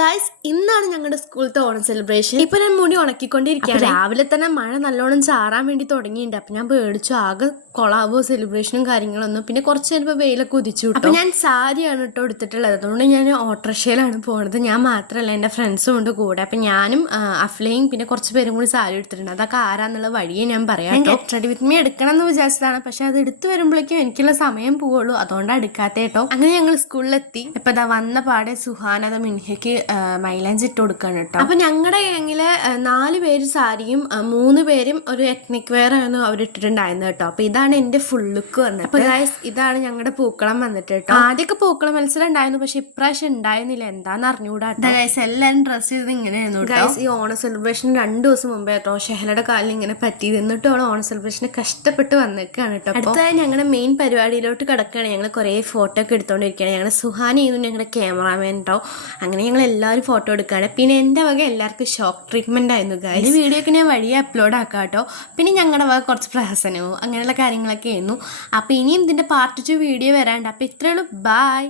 Guys ഇന്നാണ് ഞങ്ങളുടെ സ്കൂളത്തെ Onam celebration ഇപ്പൊ ഞാൻ മുടി ഉണക്കിക്കൊണ്ടിരിക്കുകയാണ്. രാവിലെ തന്നെ മഴ നല്ലോണം ചാറാൻ വേണ്ടി തുടങ്ങിയിട്ടുണ്ട്. അപ്പൊ ഞാൻ പേടിച്ചു. ആകെ കൊളാവോ സെലിബ്രേഷനും കാര്യങ്ങളൊന്നും. പിന്നെ കുറച്ച് നേരം വെയിലൊക്കെ ഉദിച്ചു അപ്പൊ ഞാൻ സാരിയാണ് കേട്ടോ എടുത്തിട്ടുള്ളത്. അതുകൊണ്ട് ഞാൻ ഓട്ടോറിക്ഷയിലാണ് പോണത്. ഞാൻ മാത്രമല്ല എന്റെ ഫ്രണ്ട്സും ഉണ്ട് കൂടെ. അപ്പൊ ഞാനും അഫ്ലയും പിന്നെ കുറച്ച് പേരും കൂടി സാരി എടുത്തിട്ടുണ്ട്. അതൊക്കെ ആരാന്നുള്ള വഴിയെ ഞാൻ പറയാം ഗെറ്റ് റെഡി വിത്ത് മീ എടുക്കണം എന്ന് വിചാരിച്ചതാണ്. പക്ഷെ അത് എടുത്തു വരുമ്പോഴേക്കും എനിക്കുള്ള സമയം പോവുള്ളൂ. അതുകൊണ്ട് എടുക്കാത്ത കേട്ടോ അങ്ങനെ ഞങ്ങൾ സ്കൂളിലെത്തി. ഇപ്പൊ ഇതാ വന്ന പാടെ സുഹാനത മിൻഹയ്ക്ക് മൈലാഞ്ചി ഇട്ട് കൊടുക്കാണ് കേട്ടോ അപ്പൊ ഞങ്ങളുടെ ഗാങ്ങിൽ നാല് പേര് സാരിയും മൂന്ന് പേരും ഒരു എത്നിക് വെയർ ആണ് അവർ ഇട്ടിട്ടുണ്ടായിരുന്നത് കേട്ടോ അപ്പൊ ഇതാണ് എന്റെ ഫുൾ ലുക്ക് വന്നത് അപ്പൊ ഗൈസ് ഇതാണ് ഞങ്ങളുടെ പൂക്കളം വന്നിട്ട് കേട്ടോ ആദ്യമൊക്കെ പൂക്കളം മത്സരം ഉണ്ടായിരുന്നു പക്ഷെ ഇപ്രാവശ്യം ഉണ്ടായിരുന്നില്ല. എന്താന്ന് അറിഞ്ഞുകൂടാ ഗൈസ് എല്ലാം ഡ്രസ് ചെയ്ത് ഇങ്ങനെയായിരുന്നു ഗൈസ് ഈ ഓണ സെലിബ്രേഷൻ രണ്ടു ദിവസം മുമ്പേ കേട്ടോ ഷെഹലയുടെ കാലിൽ ഇങ്ങനെ പറ്റി നിന്നിട്ട് അവൾ ഓണ സെലിബ്രേഷന് കഷ്ടപ്പെട്ട് വന്നേക്കാണ് കേട്ടോ അടുത്തതായി ഞങ്ങളുടെ മെയിൻ പരിപാടിയിലോട്ട് കിടക്കുകയാണ്. ഞങ്ങൾ കുറേ ഫോട്ടോ ഒക്കെ എടുത്തോണ്ടിരിക്കുകയാണ്. ഞങ്ങളുടെ സുഹാനിയായിരുന്നു ഞങ്ങളുടെ ക്യാമറാമാൻ കേട്ടോ അങ്ങനെ ഞങ്ങൾ എല്ലാവരും ഫോട്ടോ എടുക്കുകയാണ് പിന്നെ എന്റെ വക എല്ലാവർക്കും ഷോക്ക് ട്രീറ്റ്മെന്റ് ആയിരുന്നു ഗൈസ് ഈ വീഡിയോ ഒക്കെ ഞാൻ വഴിയെ അപ്ലോഡ് ആക്കാം കേട്ടോ പിന്നെ ഞങ്ങളുടെ വക കുറച്ച് പ്രഹസനവും അങ്ങനെയുള്ള കാര്യങ്ങളൊക്കെ ആയിരുന്നു. അപ്പോൾ ഇനിയും ഇതിന്റെ പാർട്ട് ടു വീഡിയോ വരാണ്ട് അപ്പോൾ ഇത്രയേ ഉള്ളൂ. ബൈ